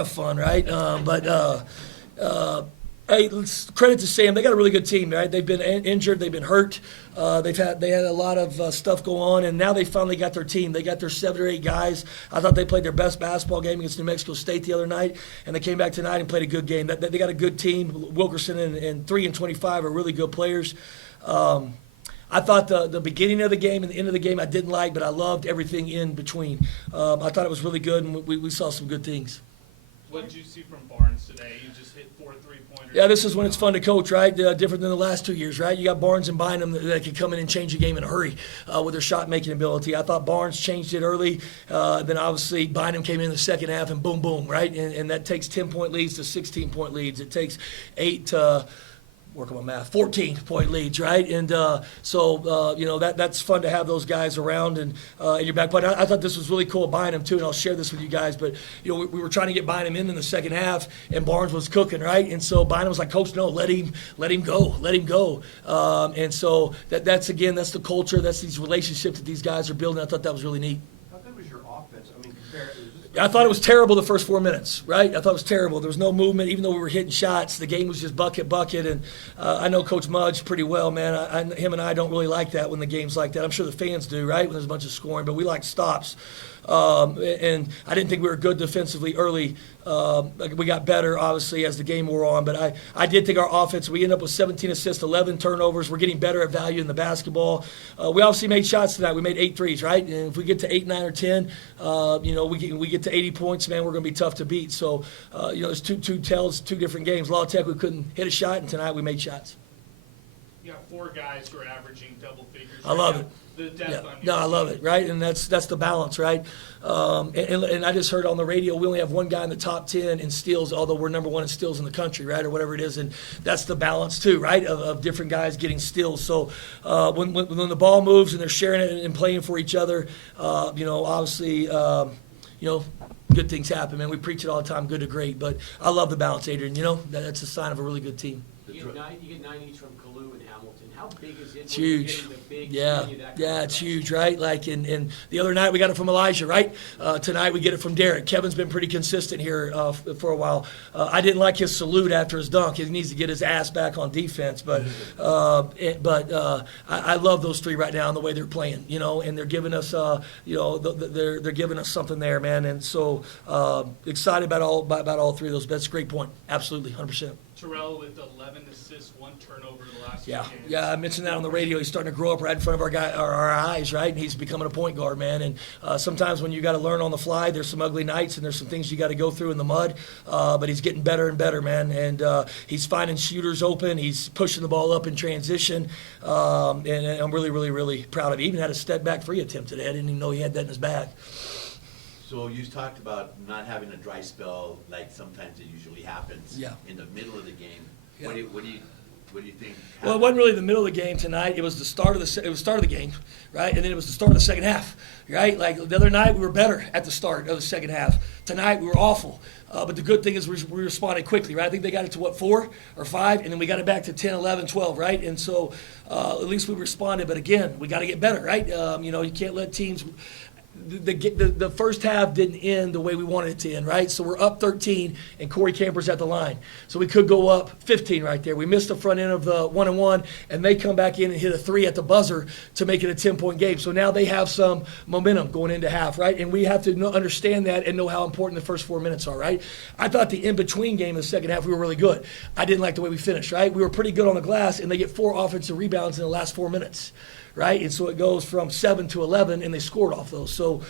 have fun, right? Hey, credit to Sam. They got a really good team, right? They've been injured, they've been hurt, they had a lot of stuff go on, and now they finally got their team. They got their 7 or 8 guys. I thought they played their best basketball game against New Mexico State the other night, and they came back tonight and played a good game. They got a good team. Wilkerson and 3 and 25 are really good players. I thought the beginning of the game and the end of the game I didn't like, but I loved everything in between. I thought it was really good, and we saw some good things. What did you see from Barnes today? You just hit 4 3-pointers. Yeah, this is when it's fun to coach, right? Different than the last 2 years, right? You got Barnes and Bynum that can come in and change a game in a hurry with their shot-making ability. I thought Barnes changed it early. Then obviously Bynum came in the second half and boom, boom, right? And that takes 10-point leads to 16-point leads. It takes 8 to work on my math, 14-point leads, right? And that's fun to have those guys around and in your back. But I thought this was really cool, Bynum, too, and I'll share this with you guys. But, we were trying to get Bynum in the second half, and Barnes was cooking, right? And so Bynum was like, Coach, no, let him go. And so that's the culture, that's these relationships that these guys are building. I thought that was really neat. How good was your offense? I mean, I thought it was terrible the first 4 minutes, right? I thought it was terrible. There was no movement, even though we were hitting shots. The game was just bucket. And I know Coach Mudge pretty well, man. Him and I don't really like that when the game's like that. I'm sure the fans do, right, when there's a bunch of scoring. But we like stops. And I didn't think we were good defensively early. We got better, obviously, as the game wore on. But I did think our offense, we ended up with 17 assists, 11 turnovers. We're getting better at value in the basketball. We obviously made shots tonight. We made 8 threes, right? And if we get to 8, 9, or 10, we get to 80 points, man, we're going to be tough to beat. So, there's two different games. La Tech, we couldn't hit a shot, and tonight we made shots. You got 4 guys who are averaging double figures. I love it. The depth on your No, I love team. it, right? And that's the balance, right? And I just heard on the radio we only have one guy in the top 10 in steals, although we're number 1 in steals in the country, right, or whatever it is. And that's the balance too, right, of different guys getting steals. So when the ball moves and they're sharing it and playing for each other, obviously, good things happen, man. We preach it all the time, good to great. But I love the balance, Adrian. That's a sign of a really good team. You get 9 each from Kalu and Hamilton. How big is it? It's huge. Yeah, it's huge, right? Like, and the other night we got it from Elijah, right? Tonight we get it from Derek. Kevin's been pretty consistent here for a while. I didn't like his salute after his dunk. He needs to get his ass back on defense. But I love those 3 right now and the way they're playing, and they're giving us, they're giving us something there, man. And so excited about all 3 of those. That's a great point. Absolutely, 100%. Terrell with 11 assists, 1 turnover in the last 2 Yeah, games. yeah. I mentioned that on the radio. He's starting to grow up right in front of our eyes, right? And he's becoming a point guard, man. And sometimes when you got to learn on the fly, there's some ugly nights and there's some things you got to go through in the mud. But he's getting better and better, man. And he's finding shooters open. He's pushing the ball up in transition. And I'm really, really, really proud of him. He even had a step back 3 attempt today. I didn't even know he had that in his bag. So you talked about not having a dry spell like sometimes it usually happens in the middle of the game. Yeah. What do you think? Well, it wasn't really the middle of the game tonight. It was the start of the game, right? And then it was the start of the second half, right? Like the other night, we were better at the start of the second half. Tonight, we were awful. But the good thing is we responded quickly, right? I think they got it to, 4 or 5, and then we got it back to 10, 11, 12, right? And so at least we responded. But again, we got to get better, right? You can't let teams – the first half didn't end the way we wanted it to end, right? So we're up 13, and Corey Camper's at the line. So we could go up 15 right there. We missed the front end of the 1-and-1, and they come back in and hit a 3 at the buzzer to make it a 10-point game. So now they have some momentum going into half, right? And we have to understand that and know how important the first 4 minutes are, right? I thought the in-between game in the second half, we were really good. I didn't like the way we finished, right? We were pretty good on the glass, and they get 4 offensive rebounds in the last 4 minutes. Right, and so it goes from 7 to 11, and they scored off those. So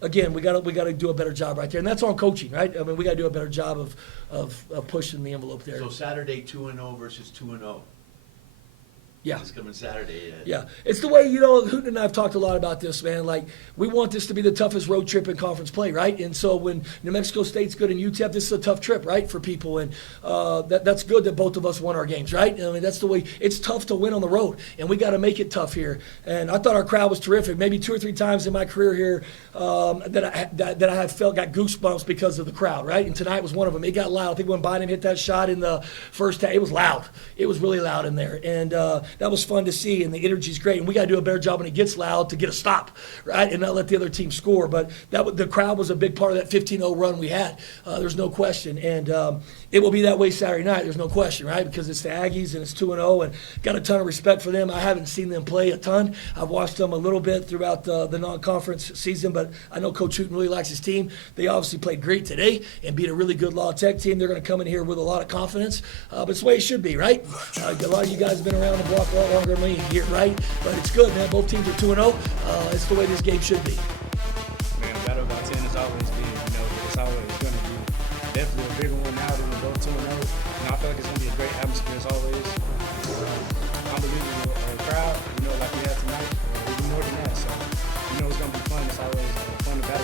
again, we got to do a better job right there, and that's on coaching, right? I mean, we got to do a better job of pushing the envelope there. So Saturday 2-0 versus 2-0. Yeah. This coming Saturday. Yeah. It's the way, Hooten and I have talked a lot about this, man. Like, we want this to be the toughest road trip in conference play, right? And so when New Mexico State's good and UTEP, this is a tough trip, right, for people. And that's good that both of us won our games, right? I mean, that's the way. It's tough to win on the road, and we got to make it tough here. And I thought our crowd was terrific. Maybe 2 or 3 times in my career here that I have got goosebumps because of the crowd, right? And tonight was one of them. It got loud. I think when Bynum hit that shot in the first half, it was loud. It was really loud in there. And that was fun to see, and the energy's great. And we got to do a better job when it gets loud to get a stop, right, and not let the other team score. But the crowd was a big part of that 15-0 run we had. There's no question, and it will be that way Saturday night. There's no question, right, because it's the Aggies and it's 2-0, and got a ton of respect for them. I haven't seen them play a ton. I've watched them a little bit throughout the non-conference season, but I know Coach Hooten really likes his team. They obviously played great today and beat a really good La Tech team. They're going to come in here with a lot of confidence, but it's the way it should be, right? A lot of you guys have been around the block a lot longer than me here, right? But it's good, man. Both teams are 2-0. It's the way this game should be. Man, the battle of I10 is always big, but it's always going to be definitely a bigger one now than we go 2-0. I feel like it's going to be a great atmosphere as always. Unbelievable crowd, like we had tonight, even more than that. So, it's going to be fun. It's always fun to battle.